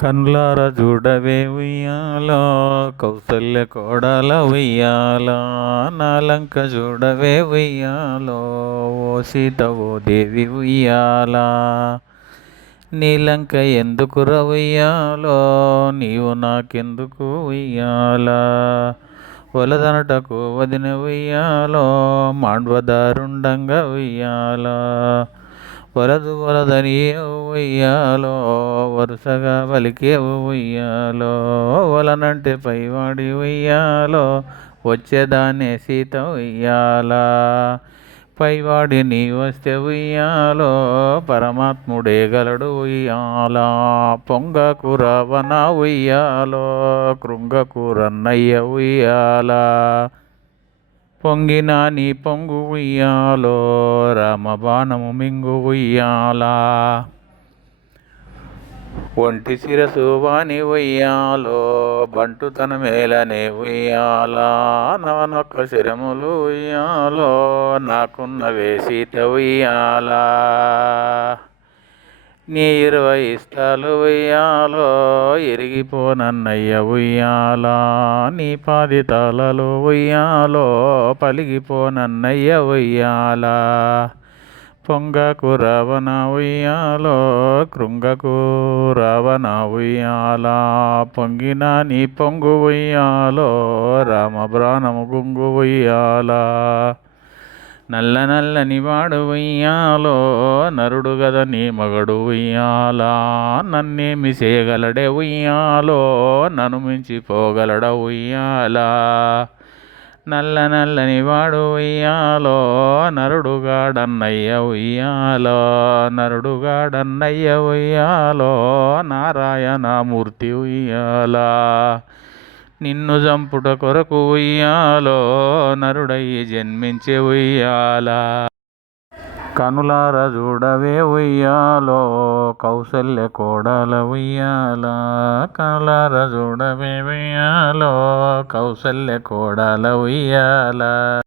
కన్లార చూడవే ఉయ్యాలో కౌసల్య కోడల ఉయ్యాల నాలంక చూడవే ఉయ్యాలో ఓ సీత ఓ దేవి ఉయ్యాల. నీలంక ఎందుకు ఉయ్యాలో నీవు నాకెందుకు ఉయ్యాల? వలదనటకు వదిన ఉయ్యాలో మాండ్వదారుండంగా ఉయ్యాల. వలదు వలదని ఉయ్యాలో వరుసగా పలికే ఉయ్యాలో వలనంటే పైవాడి ఉయ్యాలో వచ్చేదాన్నే సీత ఉయ్యాలా. పైవాడి నీ వస్తే ఉయ్యాలో పరమాత్ముడే గలడు ఉయ్యాలా. పొంగకు రవణ ఉయ్యాలో కృంగకు రన్నయ్య ఉయ్యాల. పొంగిన నీ పొంగు ఉయ్యాలో రామబాణము మింగు ఉయ్యాలా. ఒంటి శిరసు వాణి ఉయ్యాలో బంటుతన మేలనే ఉయ్యాలా. నవనొక్క శిరములు ఉయ్యాలో నాకున్న సీత ఉయ్యాలా. నీ ఇరవై ఇష్టాలు ఉయ్యాలో ఎరిగిపోనన్నయ్య ఉయ్యాలా. నీ పాది తలలు ఉయ్యాలో పలిగిపోనన్నయ్య ఉయ్యాలా. పొంగకు రవణ ఉయ్యాలో కృంగకు రవణ ఉయ్యాలా. పొంగిన నీ పొంగు ఉయ్యాలో రామబ్రాణము గుంగు ఉయ్యాలా. నల్ల నల్లని వాడు ఉయ్యాలో నరుడు గద నీ మగడు ఉయ్యాలా నన్నేమి చేయగలడే ఉయ్యాలో నన్ను మించిపోగలడ ఉయ్యాలా. నల్ల నల్లని వాడు ఉయ్యాలో నరుడుగాడన్నయ్య ఉయ్యాలో నరుడుగాడన్నయ్య ఉయ్యాలో నారాయణమూర్తి ఉయ్యాలా. నిన్ను చంపుట కొరకు ఉయ్యాలో నరుడయ్యి జన్మించే ఉయ్యాల. కనులార చూడవే ఉయ్యాలో కౌసల్య కోడల ఉయ్యాల. కనులార చూడవే ఉయ్యాలో కౌసల్య కోడల ఉయ్యాల.